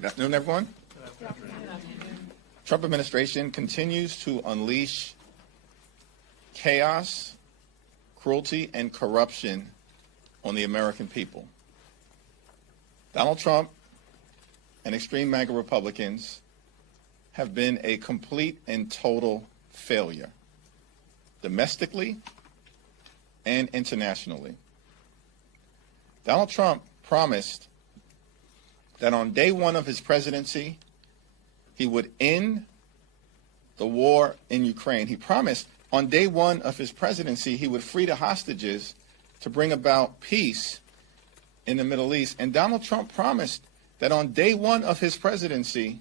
Good afternoon, everyone. Good afternoon. Trump administration continues to unleash chaos, cruelty, and corruption on the American people. Donald Trump and extreme MAGA Republicans have been a complete and total failure, domestically and internationally. Donald Trump promised that on day one of his presidency, he would end the war in Ukraine. He promised on day one of his presidency, he would free the hostages to bring about peace in the Middle East. And Donald Trump promised that on day one of his presidency,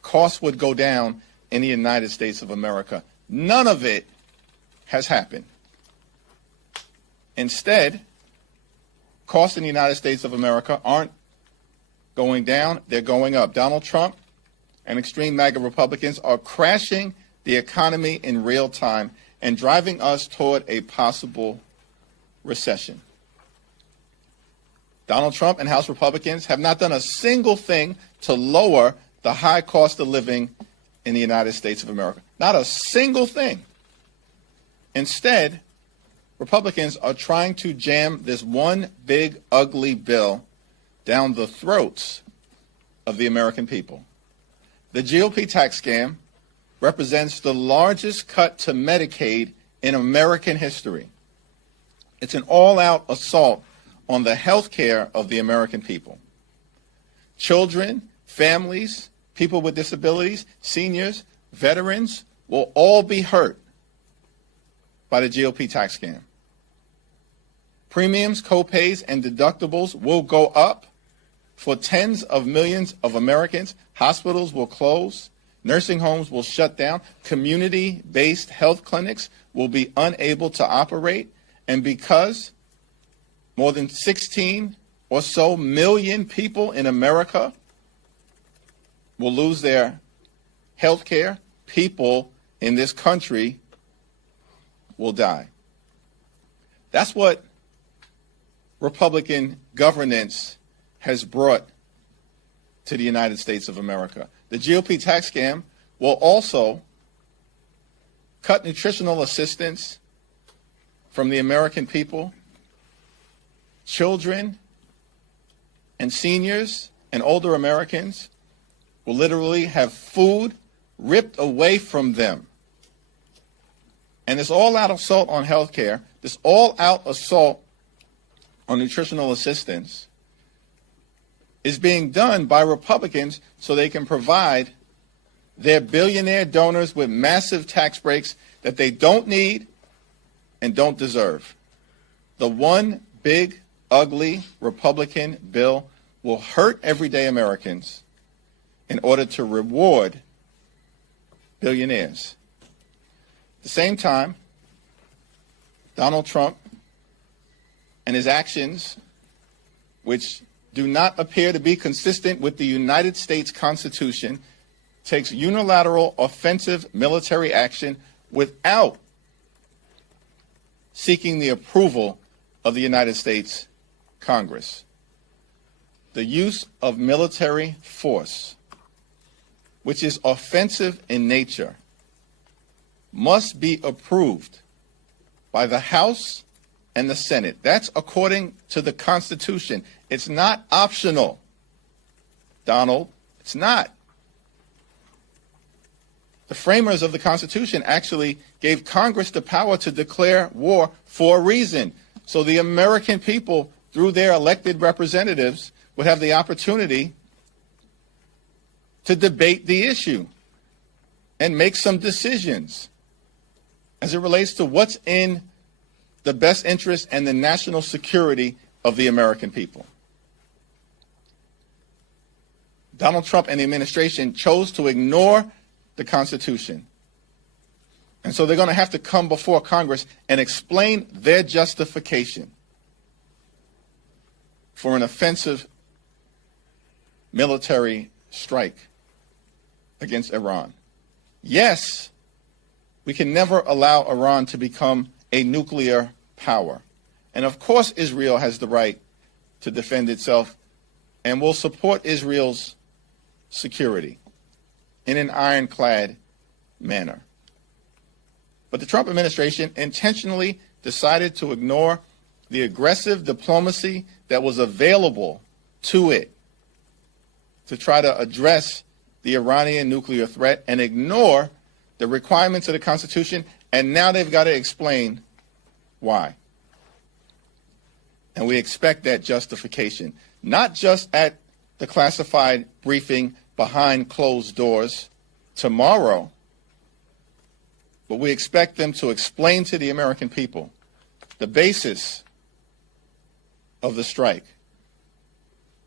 costs would go down in the United States of America. None of it has happened. Instead, costs in the United States of America aren't going down, they're going up. Donald Trump and extreme MAGA Republicans are crashing the economy in real time and driving us toward a possible recession. Donald Trump and House Republicans have not done a single thing to lower the high cost of living in the United States of America. Not a single thing. Instead, Republicans are trying to jam this one big, ugly bill down the throats of the American people. The GOP tax scam represents the largest cut to Medicaid in American history. It's an all-out assault on the health care of the American people. Children, families, people with disabilities, seniors, veterans will all be hurt by the GOP tax scam. Premiums, co-pays, and deductibles will go up for tens of millions of Americans. Hospitals will close. Nursing homes will shut down. Community-based health clinics will be unable to operate. And because more than 16 or so million people in America will lose their health care, people in this country will die. That's what Republican governance has brought to the United States of America. The GOP tax scam will also cut nutritional assistance from the American people. Children and seniors and older Americans will literally have food ripped away from them. And this all-out assault on health care, this all-out assault on nutritional assistance is being done by Republicans so they can provide their billionaire donors with massive tax breaks that they don't need and don't deserve. The one big, ugly Republican bill will hurt everyday Americans in order to reward billionaires. At the same time, Donald Trump and his actions, which do not appear to be consistent with the United States Constitution, takes unilateral offensive military action without seeking the approval of the United States Congress. The use of military force, which is offensive in nature, must be approved by the House and the Senate. That's according to the Constitution. It's not optional, Donald. It's not. The framers of the Constitution actually gave Congress the power to declare war for a reason, so the American people, through their elected representatives, would have the opportunity to debate the issue and make some decisions as it relates to what's in the best interest and the national security of the American people. Donald Trump and the administration chose to ignore the Constitution. And so they're going to have to come before Congress and explain their justification for an offensive military strike against Iran. Yes, we can never allow Iran to become a nuclear power. And of course, Israel has the right to defend itself and will support Israel's security in an ironclad manner. But the Trump administration intentionally decided to ignore the aggressive diplomacy that was available to it to try to address the Iranian nuclear threat and ignore the requirements of the Constitution, and now they've got to explain why. And we expect that justification, not just at the classified briefing behind closed doors tomorrow, but we expect them to explain to the American people the basis of the strike.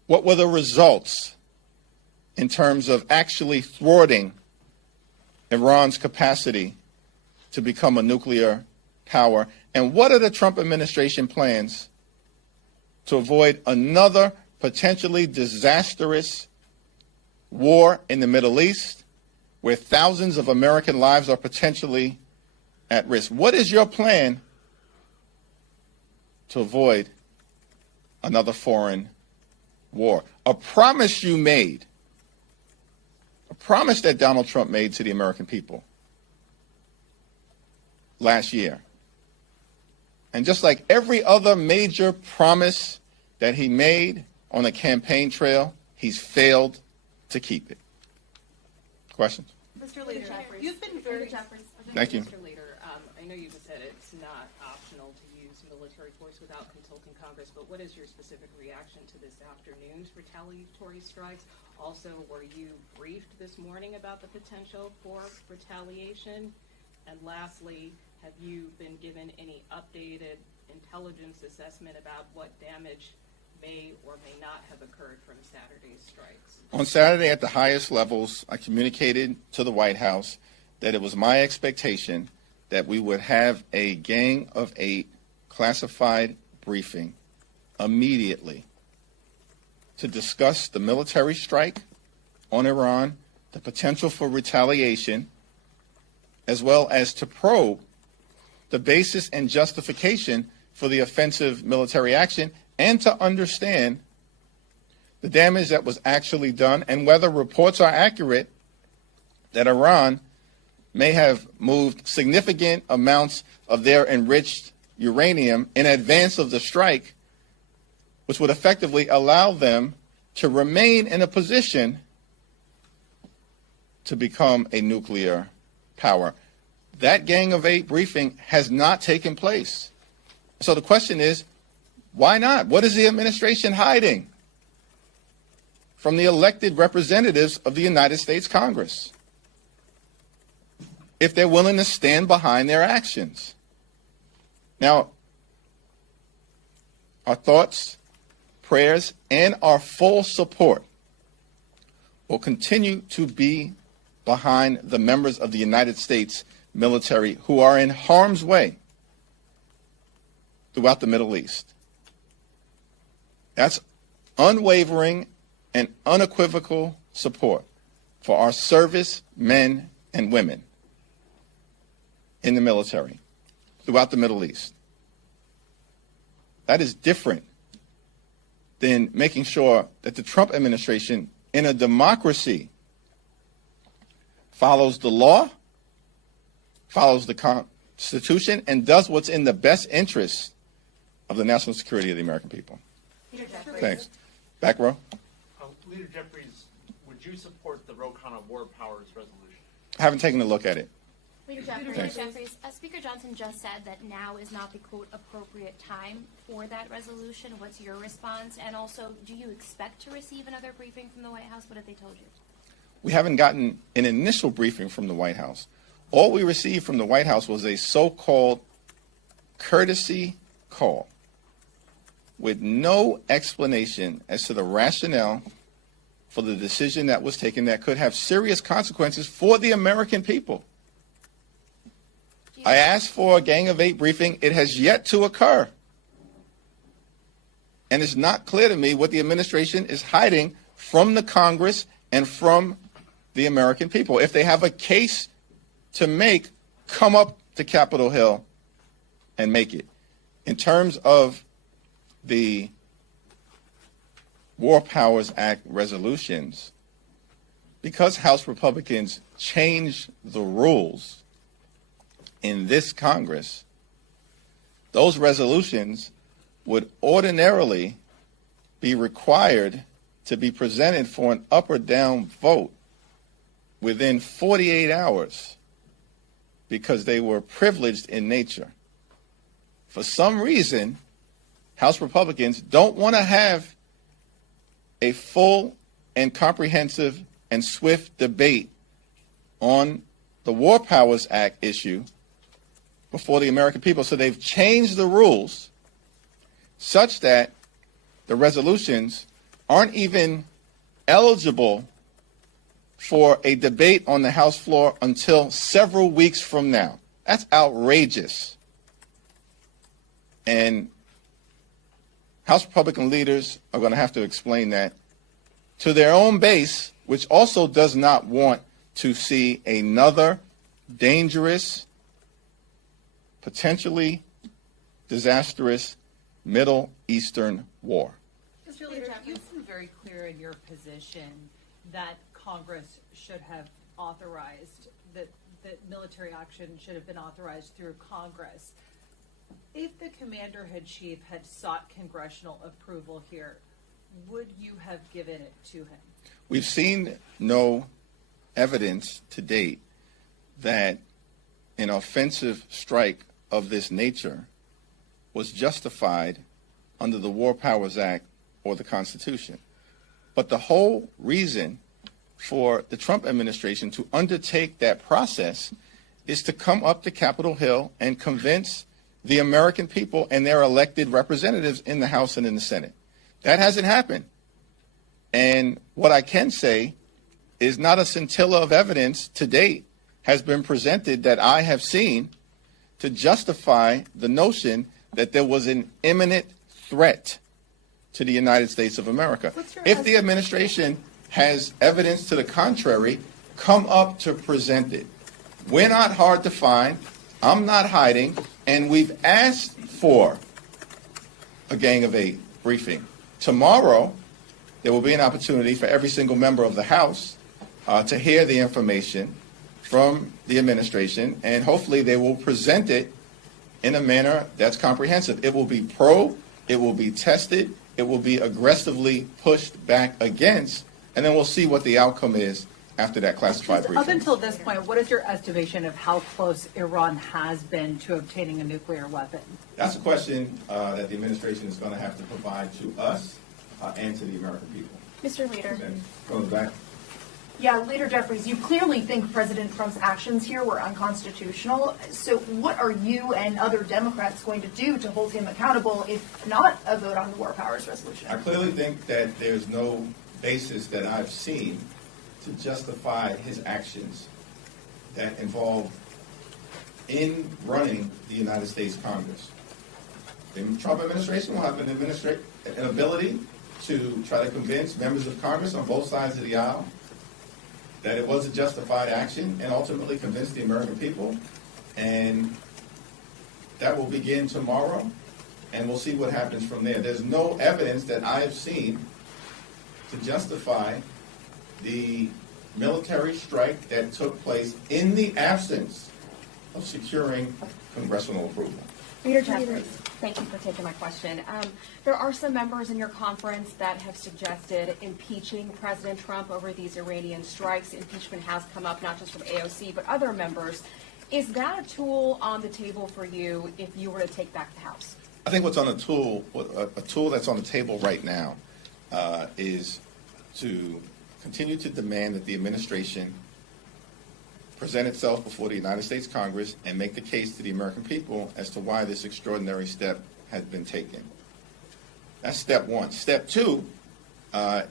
What were the results in terms of actually thwarting Iran's capacity to become a nuclear power? And what are the Trump administration plans to avoid another potentially disastrous war in the Middle East where thousands of American lives are potentially at risk? What is your plan to avoid another foreign war? A promise you made, a promise that Donald Trump made to the American people last year. And just like every other major promise that he made on the campaign trail, he's failed to keep it. Questions? Mr. Leader, you've been very... Thank you. Mr. Leader, I know you just said it's not optional to use military force without consulting Congress, but what is your specific reaction to this afternoon's retaliatory strikes? Also, were you briefed this morning about the potential for retaliation? And lastly, have you been given any updated intelligence assessment about what damage may or may not have occurred from Saturday's strikes? On Saturday, at the highest levels, I communicated to the White House that it was my expectation that we would have a Gang of Eight classified briefing immediately to discuss the military strike on Iran, the potential for retaliation, as well as to probe the basis and justification for the offensive military action, and to understand the damage that was actually done and whether reports are accurate that Iran may have moved significant amounts of their enriched uranium in advance of the strike, which would effectively allow them to remain in a position to become a nuclear power. That Gang of Eight briefing has not taken place. So the question is, why not? What is the administration hiding from the elected representatives of the United States Congress if they're willing to stand behind their actions? Now, our thoughts, prayers, and our full support will continue to be behind the members of the United States military who are in harm's way throughout the Middle East. That's unwavering and unequivocal support for our service men and women in the military throughout the Middle East. That is different than making sure that the Trump administration in a democracy follows the law, follows the Constitution, and does what's in the best interest of the national security of the American people. Thanks. Back row. Leader Jeffries, would you support the Ro Khanna War Powers resolution? I haven't taken a look at it. Leader Jeffries, Speaker Johnson just said that now is not the, quote, appropriate time for that resolution. What's your response? And also, do you expect to receive another briefing from the White House? What have they told you? We haven't gotten an initial briefing from the White House. All we received from the White House was a so-called courtesy call with no explanation as to the rationale for the decision that was taken that could have serious consequences for the American people. I asked for a Gang of Eight briefing. It has yet to occur. And it's not clear to me what the administration is hiding from the Congress and from the American people. If they have a case to make, come up to Capitol Hill and make it. In terms of the War Powers Act resolutions, because House Republicans changed the rules in this Congress, those resolutions would ordinarily be required to be presented for an up or down vote within 48 hours because they were privileged in nature. For some reason, House Republicans don't want to have a full and comprehensive and swift debate on the War Powers Act issue before the American people. So they've changed the rules such that the resolutions aren't even eligible for a debate on the House floor until several weeks from now. That's outrageous. And House Republican leaders are going to have to explain that to their own base, which also does not want to see another dangerous, potentially disastrous Middle Eastern war. Mr. Leader, you've been very clear in your position that Congress should have authorized, that military action should have been authorized through Congress. If the Commander-in-Chief had sought congressional approval here, would you have given it to him? We've seen no evidence to date that an offensive strike of this nature was justified under the War Powers Act or the Constitution. But the whole reason for the Trump administration to undertake that process is to come up to Capitol Hill and convince the American people and their elected representatives in the House and in the Senate. That hasn't happened. And what I can say is not a scintilla of evidence to date has been presented that I have seen to justify the notion that there was an imminent threat to the United States of America. If the administration has evidence to the contrary, come up to present it. We're not hard to find. I'm not hiding. And we've asked for a Gang of Eight briefing. Tomorrow, there will be an opportunity for every single member of the House to hear the information from the administration, and hopefully they will present it in a manner that's comprehensive. It will be it will be tested, it will be aggressively pushed back against, and then we'll see what the outcome is after that classified briefing. Up until this point, what is your estimation of how close Iran has been to obtaining a nuclear weapon? That's a question that the administration is going to have to provide to us and to the American people. Mr. Leader. And go back. Yeah, Leader Jeffries, you clearly think President Trump's actions here were unconstitutional. So what are you and other Democrats going to do to hold him accountable, if not a vote on the War Powers resolution? I clearly think that there's no basis that I've seen to justify his actions that involve in running the United States Congress. The Trump administration will have an ability to try to convince members of Congress on both sides of the aisle that it was a justified action and ultimately convince the American people. And that will begin tomorrow, and we'll see what happens from there. There's no evidence that I have seen to justify the military strike that took place in the absence of securing congressional approval. Leader Jeffries, thank you for taking my question. There are some members in your conference that have suggested impeaching President Trump over these Iranian strikes. Impeachment has come up not just from AOC, but other members. Is that a tool on the table for you if you were to take back the House? I think what's on a tool that's on the table right now is to continue to demand that the administration present itself before the United States Congress and make the case to the American people as to why this extraordinary step has been taken. That's step one. Step two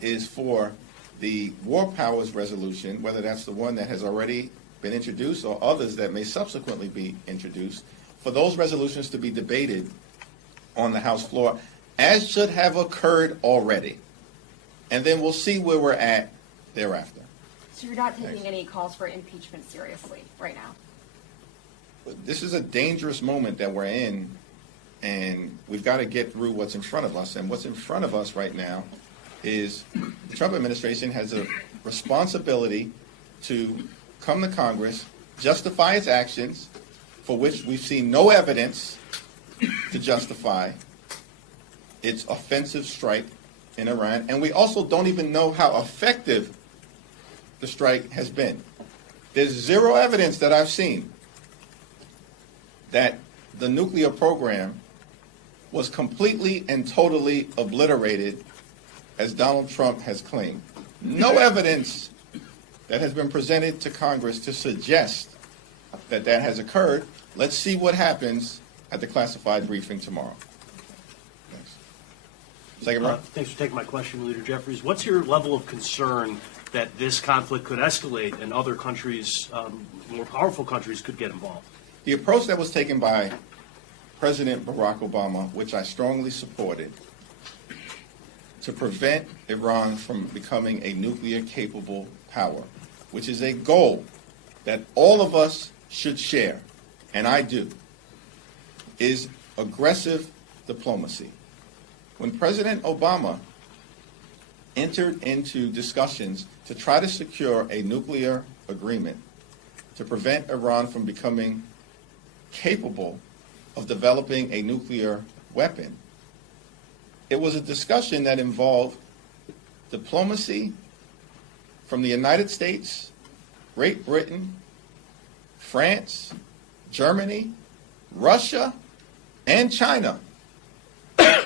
is for the War Powers resolution, whether that's the one that has already been introduced or others that may subsequently be introduced, for those resolutions to be debated on the House floor, as should have occurred already. And then we'll see where we're at thereafter. So you're not taking any calls for impeachment seriously right now? This is a dangerous moment that we're in, and we've got to get through what's in front of us. And what's in front of us right now is the Trump administration has a responsibility to come to Congress, justify its actions, for which we've seen no evidence to justify its offensive strike in Iran, and we also don't even know how effective the strike has been. There's zero evidence that I've seen that the nuclear program was completely and totally obliterated, as Donald Trump has claimed. No evidence that has been presented to Congress to suggest that that has occurred. Let's see what happens at the classified briefing tomorrow. Thanks. Second round. Thanks for taking my question, Leader Jeffries. What's your level of concern that this conflict could escalate and other countries, more powerful countries, could get involved? The approach that was taken by President Barack Obama, which I strongly supported, to prevent Iran from becoming a nuclear-capable power, which is a goal that all of us should share, and I do, is aggressive diplomacy. When President Obama entered into discussions to try to secure a nuclear agreement to prevent Iran from becoming capable of developing a nuclear weapon, it was a discussion that involved diplomacy from the United States, Great Britain, France, Germany, Russia, and China,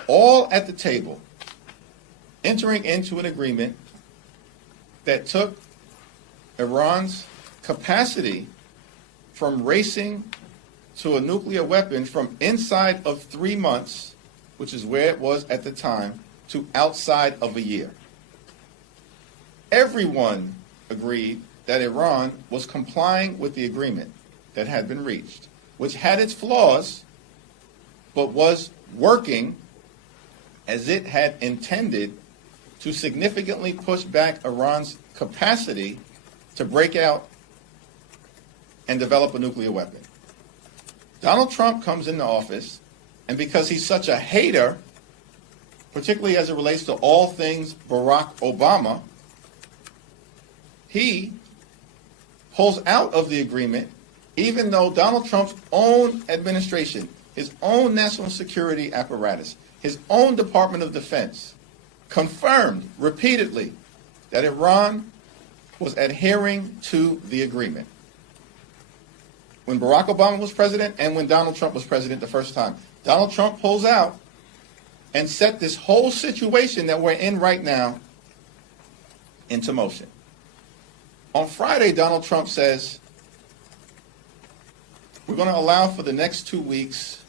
all at the table, entering into an agreement that took Iran's capacity from racing to a nuclear weapon from inside of 3 months, which is where it was at the time, to outside of a year. Everyone agreed that Iran was complying with the agreement that had been reached, which had its flaws, but was working as it had intended to significantly push back Iran's capacity to break out and develop a nuclear weapon. Donald Trump comes into office, and because he's such a hater, particularly as it relates to all things Barack Obama, he pulls out of the agreement, even though Donald Trump's own administration, his own national security apparatus, his own Department of Defense confirmed repeatedly that Iran was adhering to the agreement. When Barack Obama was president and when Donald Trump was president the first time, Donald Trump pulls out and set this whole situation that we're in right now into motion. On Friday, Donald Trump says, we're going to allow for the next 2 weeks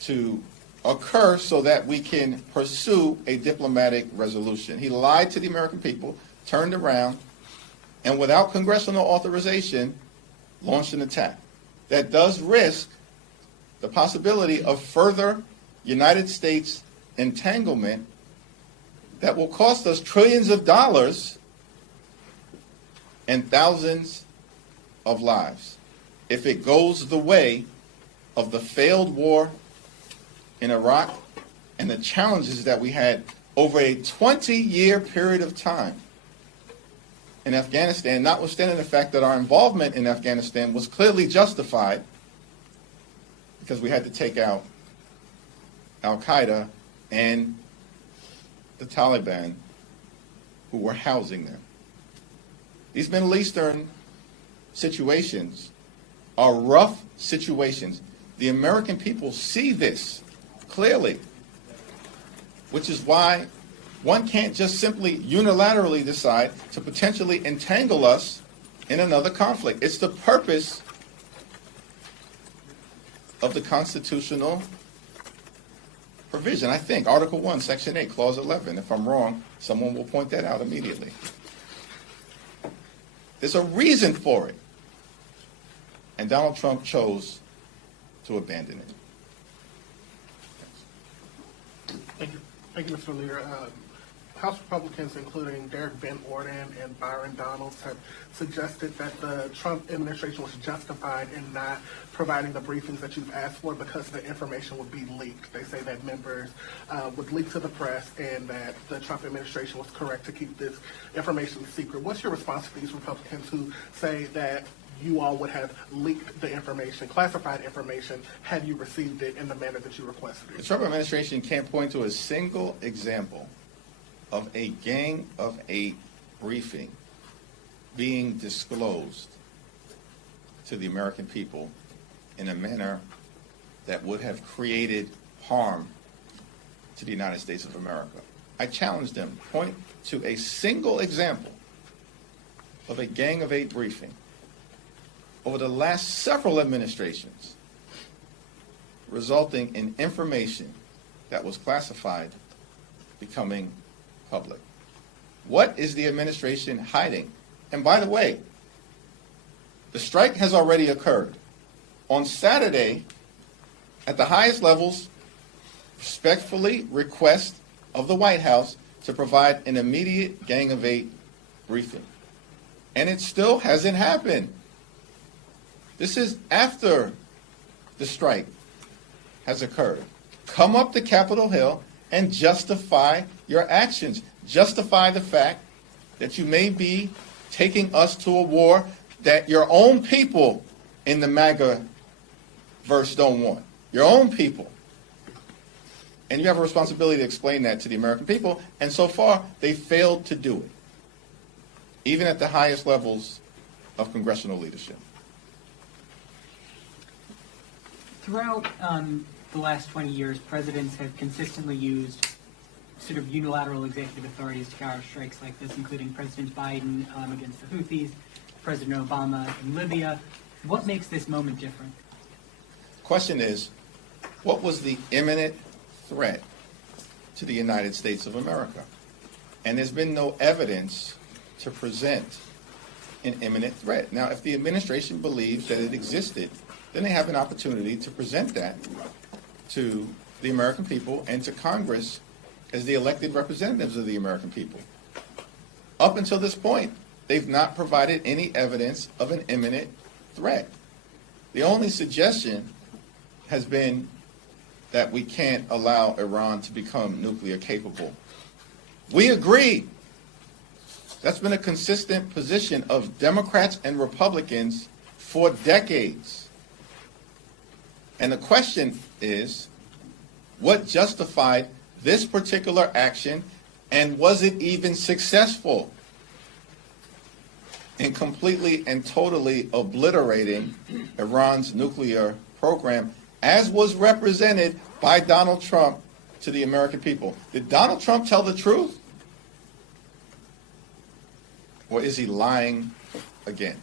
to occur so that we can pursue a diplomatic resolution. He lied to the American people, turned around, and without congressional authorization, launched an attack that does risk the possibility of further United States entanglement that will cost us trillions of dollars and thousands of lives if it goes the way of the failed war in Iraq and the challenges that we had over a 20-year period of time in Afghanistan, notwithstanding the fact that our involvement in Afghanistan was clearly justified because we had to take out Al-Qaeda and the Taliban who were housing them. These Middle Eastern situations are rough situations. The American people see this clearly, which is why one can't just simply unilaterally decide to potentially entangle us in another conflict. It's the purpose of the constitutional provision, I think, Article 1, Section 8, Clause 11. If I'm wrong, someone will point that out immediately. There's a reason for it. And Donald Trump chose to abandon it. Thank you, Mr. Leader. House Republicans, including Derek Van Orden and Byron Donalds, have suggested that the Trump administration was justified in not providing the briefings that you've asked for because the information would be leaked. They say that members would leak to the press and that the Trump administration was correct to keep this information secret. What's your response to these Republicans who say that you all would have leaked the information, classified information, had you received it in the manner that you requested The it? Trump administration can't point to a single example of a Gang of Eight briefing being disclosed to the American people in a manner that would have created harm to the United States of America. I challenge them, point to a single example of a Gang of Eight briefing over the last several administrations resulting in information that was classified becoming public. What is the administration hiding? And by the way, the strike has already occurred. On Saturday, at the highest levels, respectfully request of the White House to provide an immediate Gang of Eight briefing. And it still hasn't happened. This is after the strike has occurred. Come up to Capitol Hill and justify your actions. Justify the fact that you may be taking us to a war that your own people in the MAGA verse don't want. Your own people. And you have a responsibility to explain that to the American people. And so far, they failed to do it, even at the highest levels of congressional leadership. Throughout the last 20 years, presidents have consistently used sort of unilateral executive authorities to counter strikes like this, including President Biden against the Houthis, President Obama in Libya. What makes this moment different? The question is, what was the imminent threat to the United States of America? And there's been no evidence to present an imminent threat. Now, if the administration believes that it existed, then they have an opportunity to present that to the American people and to Congress as the elected representatives of the American people. Up until this point, they've not provided any evidence of an imminent threat. The only suggestion has been that we can't allow Iran to become nuclear capable. We agree. That's been a consistent position of Democrats and Republicans for decades. And the question is, what justified this particular action, and was it even successful in completely and totally obliterating Iran's nuclear program, as was represented by Donald Trump to the American people? Did Donald Trump tell the truth? Or is he lying again?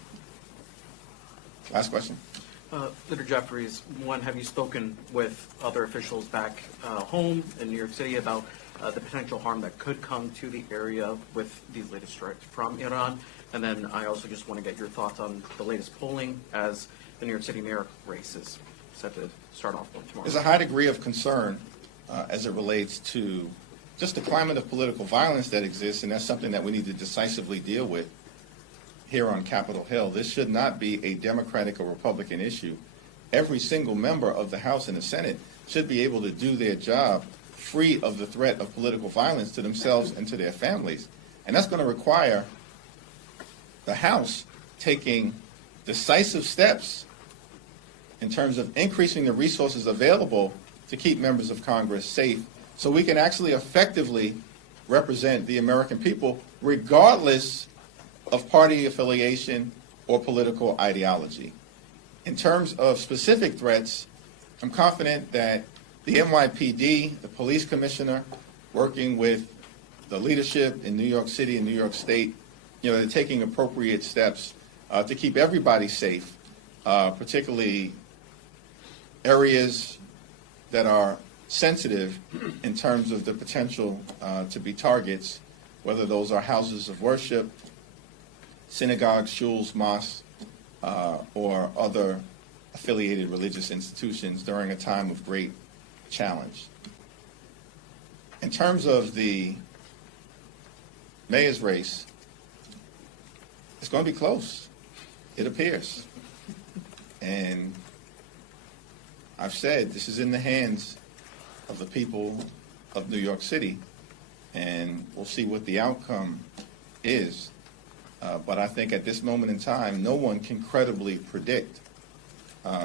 Last question. Leader Jeffries, one, have you spoken with other officials back home in New York City about the potential harm that could come to the area with these latest strikes from Iran? And then I also just want to get your thoughts on the latest polling as the New York City mayor race is set to start off tomorrow. There's a high degree of concern as it relates to just the climate of political violence that exists, and that's something that we need to decisively deal with here on Capitol Hill. This should not be a Democratic or Republican issue. Every single member of the House and the Senate should be able to do their job free of the threat of political violence to themselves and to their families. And that's going to require the House taking decisive steps in terms of increasing the resources available to keep members of Congress safe so we can actually effectively represent the American people regardless of party affiliation or political ideology. In terms of specific threats, I'm confident that the NYPD, the police commissioner, working with the leadership in New York City and New York State, they're taking appropriate steps to keep everybody safe, particularly areas that are sensitive in terms of the potential to be targets, whether those are houses of worship, synagogues, shuls, mosques, or other affiliated religious institutions during a time of great challenge. In terms of the mayor's race, it's going to be close. It appears. And I've said this is in the hands of the people of New York City, and we'll see what the outcome is. But I think at this moment in time, no one can credibly predict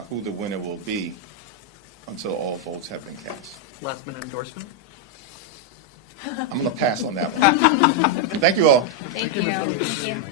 who the winner will be until all votes have been cast. Last minute endorsement? I'm going to pass on that one. Thank you all. Thank you.